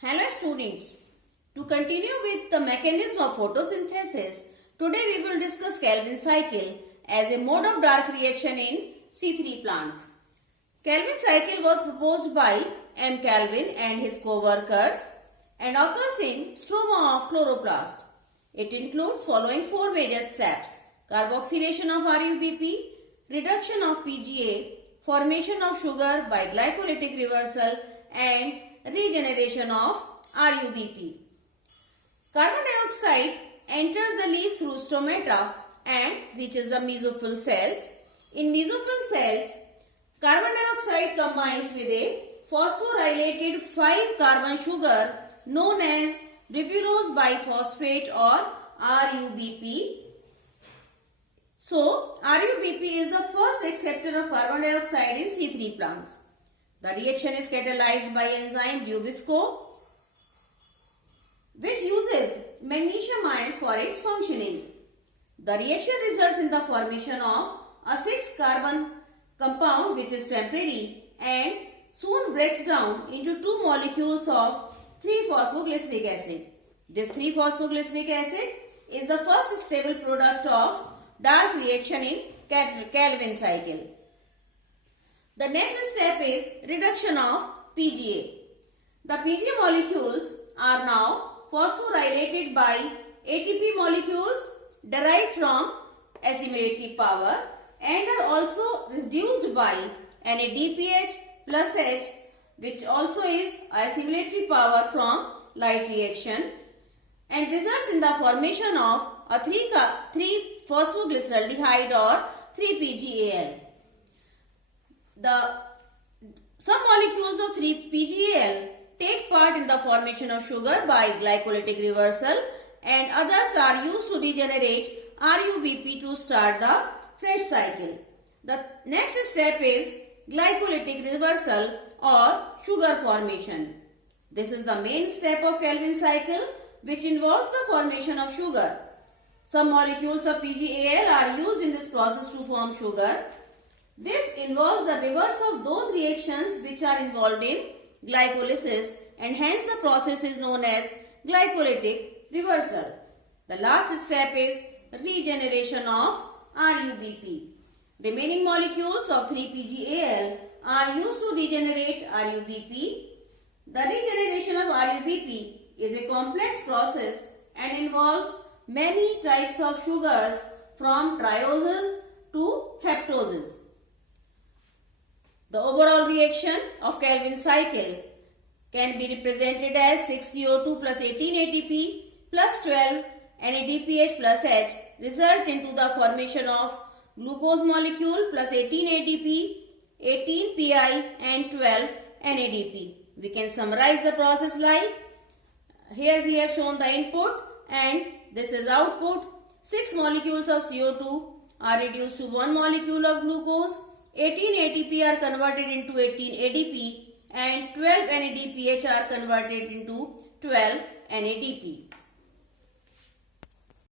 Hello students, to continue with the mechanism of photosynthesis, today we will discuss Calvin cycle as a mode of dark reaction in C3 plants. Calvin cycle was proposed by M. Calvin and his co-workers and occurs in stroma of chloroplast. It includes following four major steps: carboxylation of RUBP, reduction of PGA, formation of sugar by glycolytic reversal, and regeneration of RUBP. Carbon dioxide enters the leaf through stomata and reaches the mesophyll cells. In mesophyll cells, carbon dioxide combines with a phosphorylated 5-carbon sugar known as ribulose biphosphate or RUBP. So, RUBP is the first acceptor of carbon dioxide in C3 plants. The reaction is catalyzed by enzyme Dubisco, which uses magnesium ions for its functioning. The reaction results in the formation of a 6-carbon compound which is temporary and soon breaks down into 2 molecules of 3-phosphoglyceric acid. This 3-phosphoglyceric acid is the first stable product of dark reaction in Calvin cycle. The next step is reduction of PGA. The PGA molecules are now phosphorylated by ATP molecules derived from assimilatory power and are also reduced by NADPH plus H, which also is assimilatory power from light reaction, and results in the formation of a 3-phosphoglyceraldehyde or 3-PGAL. Some molecules of 3-PGAL take part in the formation of sugar by glycolytic reversal, and others are used to regenerate RUBP to start the fresh cycle. The next step is glycolytic reversal or sugar formation. This is the main step of Calvin cycle, which involves the formation of sugar. Some molecules of PGAL are used in this process to form sugar. This involves the reverse of those reactions which are involved in glycolysis, and hence the process is known as glycolytic reversal. The last step is regeneration of RUBP. Remaining molecules of 3-PGAL are used to regenerate RUBP. The regeneration of RUBP is a complex process and involves many types of sugars from trioses to heptoses. The overall reaction of Calvin cycle can be represented as 6CO2 plus 18 ATP plus 12 NADPH plus H result into the formation of glucose molecule plus 18 ADP, 18 PI and 12 NADP. We can summarize the process like, here we have shown the input and this is output. 6 molecules of CO2 are reduced to 1 molecule of glucose. 18 ATP are converted into 18 ADP and 12 NADPH are converted into 12 NADP.